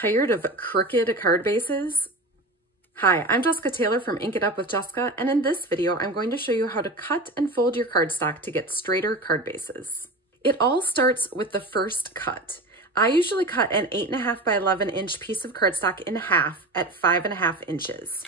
tired of crooked card bases? Hi, I'm Jessica Taylor from Ink It Up with Jessica, and in this video, I'm going to show you how to cut and fold your cardstock to get straighter card bases. It all starts with the first cut. I usually cut an 8.5 by 11 inch piece of cardstock in half at 5.5 inches.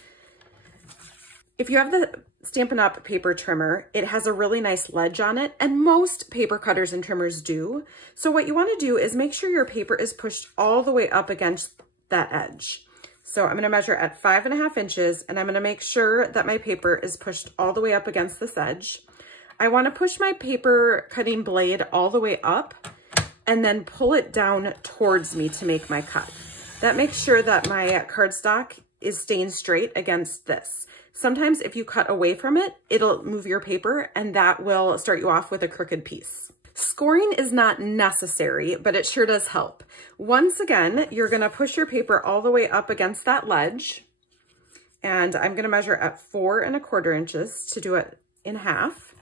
If you have the Stampin' Up! Paper trimmer, it has a really nice ledge on it, and most paper cutters and trimmers do. So what you want to do is make sure your paper is pushed all the way up against that edge. So I'm going to measure at 5.5 inches, and I'm going to make sure that my paper is pushed all the way up against this edge. I want to push my paper cutting blade all the way up and then pull it down towards me to make my cut. That makes sure that my cardstock is staying straight against this. Sometimes if you cut away from it, it'll move your paper and that will start you off with a crooked piece. Scoring is not necessary, but it sure does help. Once again, you're gonna push your paper all the way up against that ledge, and I'm gonna measure at 4.25 inches to do it in half.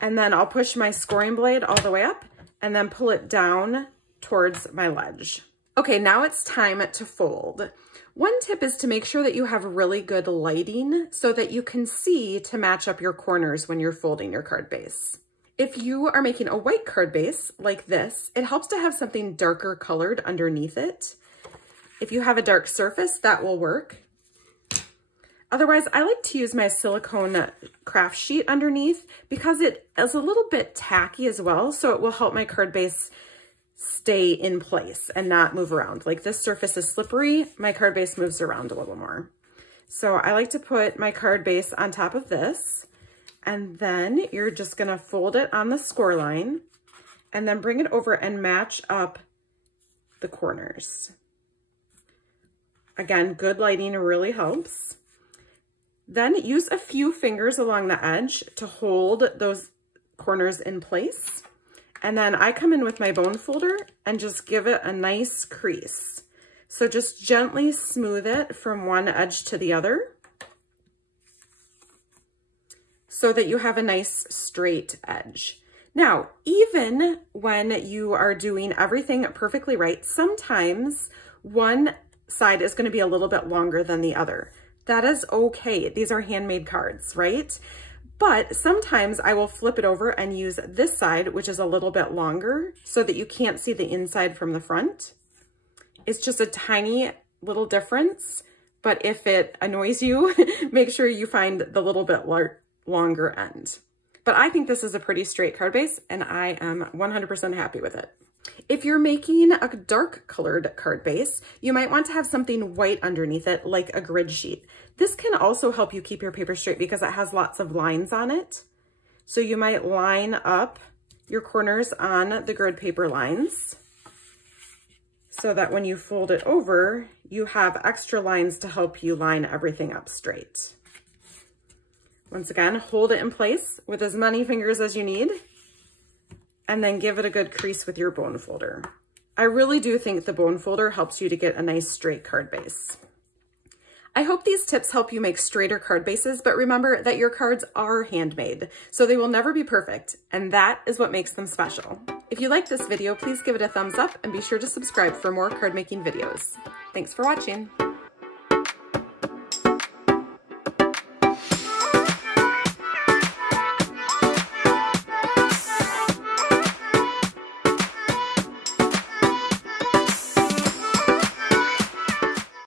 And then I'll push my scoring blade all the way up and then pull it down towards my ledge. Okay, now it's time to fold. One tip is to make sure that you have really good lighting so that you can see to match up your corners when you're folding your card base. If you are making a white card base like this, it helps to have something darker colored underneath it. If you have a dark surface, that will work. Otherwise, I like to use my silicone craft sheet underneath because it is a little bit tacky as well, so it will help my card base stay in place and not move around. Like this surface is slippery, my card base moves around a little more. So I like to put my card base on top of this, and then you're just gonna fold it on the score line and then bring it over and match up the corners. Again, good lighting really helps. Then use a few fingers along the edge to hold those corners in place. And then I come in with my bone folder and just give it a nice crease. So just gently smooth it from one edge to the other so that you have a nice straight edge. Now, even when you are doing everything perfectly right, sometimes one side is going to be a little bit longer than the other. That is okay. These are handmade cards, right? But sometimes I will flip it over and use this side, which is a little bit longer, so that you can't see the inside from the front. It's just a tiny little difference, but if it annoys you, make sure you find the little bit longer end. But I think this is a pretty straight card base, and I am 100% happy with it. If you're making a dark colored card base, you might want to have something white underneath it, like a grid sheet. This can also help you keep your paper straight because it has lots of lines on it. So you might line up your corners on the grid paper lines so that when you fold it over, you have extra lines to help you line everything up straight. Once again, hold it in place with as many fingers as you need, and then give it a good crease with your bone folder. I really do think the bone folder helps you to get a nice straight card base. I hope these tips help you make straighter card bases, but remember that your cards are handmade, so they will never be perfect, and that is what makes them special. If you liked this video, please give it a thumbs up and be sure to subscribe for more card making videos. Thanks for watching.